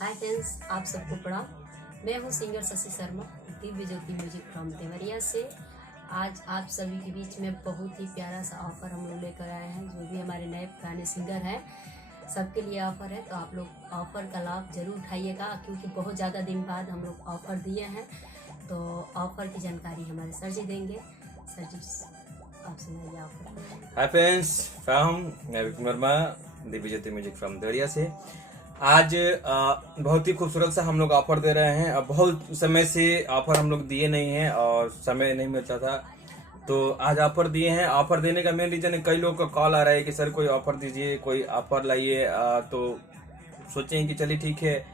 Hi friends, आप सबको प्रणाम। मैं हूँ singer Shashi Sharma, Divya Jyoti music from Deoria से। आज आप सभी के बीच में बहुत ही प्यारा सा ऑफर हम लोग लेकर आए हैं। जो भी हमारे नए पुराने सिंगर हैं सबके लिए ऑफर है, तो आप लोग ऑफर का लाभ जरूर उठाइएगा, क्योंकि बहुत ज़्यादा दिन बाद हम लोग ऑफर दिए हैं। तो ऑफर की जानकारी हमारे सर जी देंगे। सर जी, आप सुनाइए ऑफर। हाय फ्रेंड्स, मैं विक्रम वर्मा, दिव्य ज्योति म्यूजिक फ्रॉम देवरिया से। आज बहुत ही खूबसूरत सा हम लोग ऑफर दे रहे हैं। अब बहुत समय से ऑफर हम लोग दिए नहीं हैं और समय नहीं मिलता था, तो आज ऑफर दिए हैं। ऑफर देने का मेन रीजन है, कई लोगों का कॉल आ रहा है कि सर कोई ऑफर दीजिए, कोई ऑफर लाइए। तो सोचें कि चलिए ठीक है,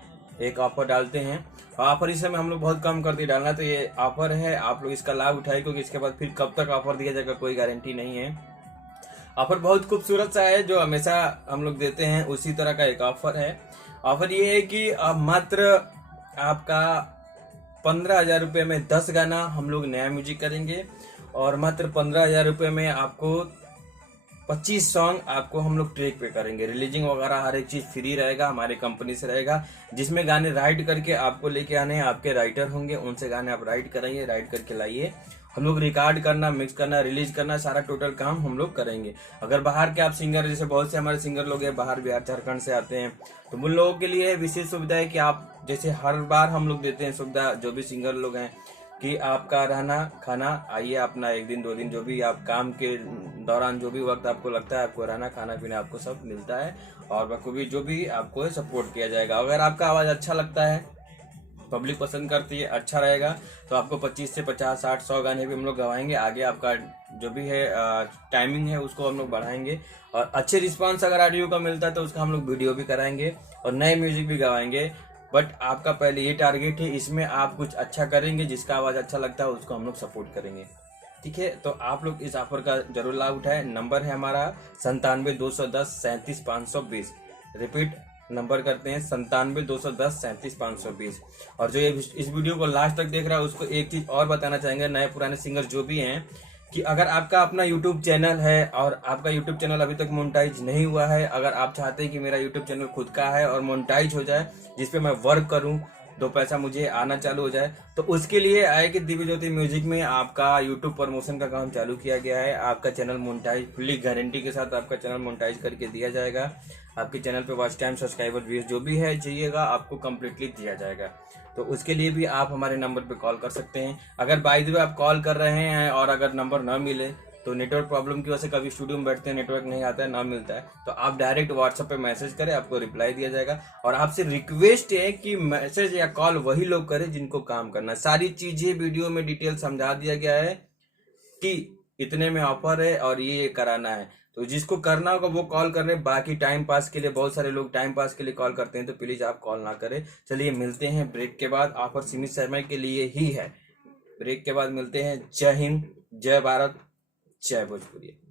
एक ऑफर डालते हैं। ऑफर इस समय हम लोग बहुत कम कर दिए डालना, तो ये ऑफर है, आप लोग इसका लाभ उठाए, क्योंकि इसके बाद फिर कब तक ऑफर दिया जाएगा कोई गारंटी नहीं है। ऑफर बहुत खूबसूरत सा है, जो हमेशा हम लोग देते हैं उसी तरह का एक ऑफर है। ऑफर ये है कि अब मात्र आपका 15,000 रुपये में 10 गाना हम लोग नया म्यूजिक करेंगे, और मात्र 15,000 रुपये में आपको 25 सॉन्ग आपको हम लोग ट्रैक पे करेंगे। रिलीजिंग वगैरह हर एक चीज फ्री रहेगा, हमारे कंपनी से रहेगा। जिसमें गाने राइट करके आपको लेके आने हैं, आपके राइटर होंगे, उनसे गाने आप राइट कराइए, राइट करके लाइए। हम लोग रिकॉर्ड करना, मिक्स करना, रिलीज करना, सारा टोटल काम हम लोग करेंगे। अगर बाहर के आप सिंगर, जैसे बहुत से हमारे सिंगर लोग हैं बाहर, बिहार झारखंड से आते हैं, तो उन लोगों के लिए विशेष सुविधा है कि आप, जैसे हर बार हम लोग देते हैं सुविधा, जो भी सिंगर लोग हैं, कि आपका रहना खाना, आइए अपना 1 दिन 2 दिन जो भी आप काम के दौरान जो भी वक्त आपको लगता है, आपको रहना खाना पीना आपको सब मिलता है, और बखूबी जो भी आपको सपोर्ट किया जाएगा। अगर आपका आवाज़ अच्छा लगता है, पब्लिक पसंद करती है, अच्छा रहेगा, तो आपको 25 से 50 60 100 गाने भी हम लोग गवाएंगे। आगे आपका जो भी है टाइमिंग है उसको हम लोग बढ़ाएंगे, और अच्छे रिस्पांस अगर ऑडियो का मिलता है तो उसका हम लोग वीडियो भी कराएंगे और नए म्यूजिक भी गवाएंगे। बट आपका पहले ये टारगेट है, इसमें आप कुछ अच्छा करेंगे, जिसका आवाज़ अच्छा लगता है उसको हम लोग सपोर्ट करेंगे। ठीक है, तो आप लोग इस ऑफर का जरूर लाभ उठाएं। नंबर है हमारा 97-210-37-520। रिपीट नंबर करते हैं, 97-210-37-520। और जो ये इस वीडियो को लास्ट तक देख रहा है उसको एक चीज और बताना चाहेंगे, नए पुराने सिंगर जो भी हैं, कि अगर आपका अपना यूट्यूब चैनल है और आपका यूट्यूब चैनल अभी तक मोनेटाइज नहीं हुआ है, अगर आप चाहते हैं कि मेरा यूट्यूब चैनल खुद का है और मोनेटाइज हो जाए, जिसपे मैं वर्क करूं, 2 पैसा मुझे आना चालू हो जाए, तो उसके लिए आए कि दिव्य ज्योति म्यूजिक में आपका यूट्यूब प्रमोशन का काम चालू किया गया है। आपका चैनल मोनेटाइज फुल्ली गारंटी के साथ आपका चैनल मोनेटाइज करके दिया जाएगा। आपके चैनल पे वॉच टाइम, सब्सक्राइबर, व्यूज जो भी है चाहिएगा आपको कंप्लीटली दिया जाएगा। तो उसके लिए भी आप हमारे नंबर पे कॉल कर सकते हैं। अगर बाय द वे आप कॉल कर रहे हैं और अगर नंबर ना मिले, तो नेटवर्क प्रॉब्लम की वजह से कभी स्टूडियो में बैठते हैं, नेटवर्क नहीं आता है, ना मिलता है, तो आप डायरेक्ट व्हाट्सएप पे मैसेज करें, आपको रिप्लाई दिया जाएगा। और आपसे रिक्वेस्ट है कि मैसेज या कॉल वही लोग करें जिनको काम करना है। सारी चीजें वीडियो में डिटेल समझा दिया गया है कि इतने में ऑफर है और ये कराना है, तो जिसको करना होगा वो कॉल कर रहे। बाकी टाइम पास के लिए, बहुत सारे लोग टाइम पास के लिए कॉल करते हैं, तो प्लीज आप कॉल ना करें। चलिए मिलते हैं ब्रेक के बाद। ऑफर सीमित समय के लिए ही है। ब्रेक के बाद मिलते हैं। जय हिंद, जय भारत, जय भोजपुरी।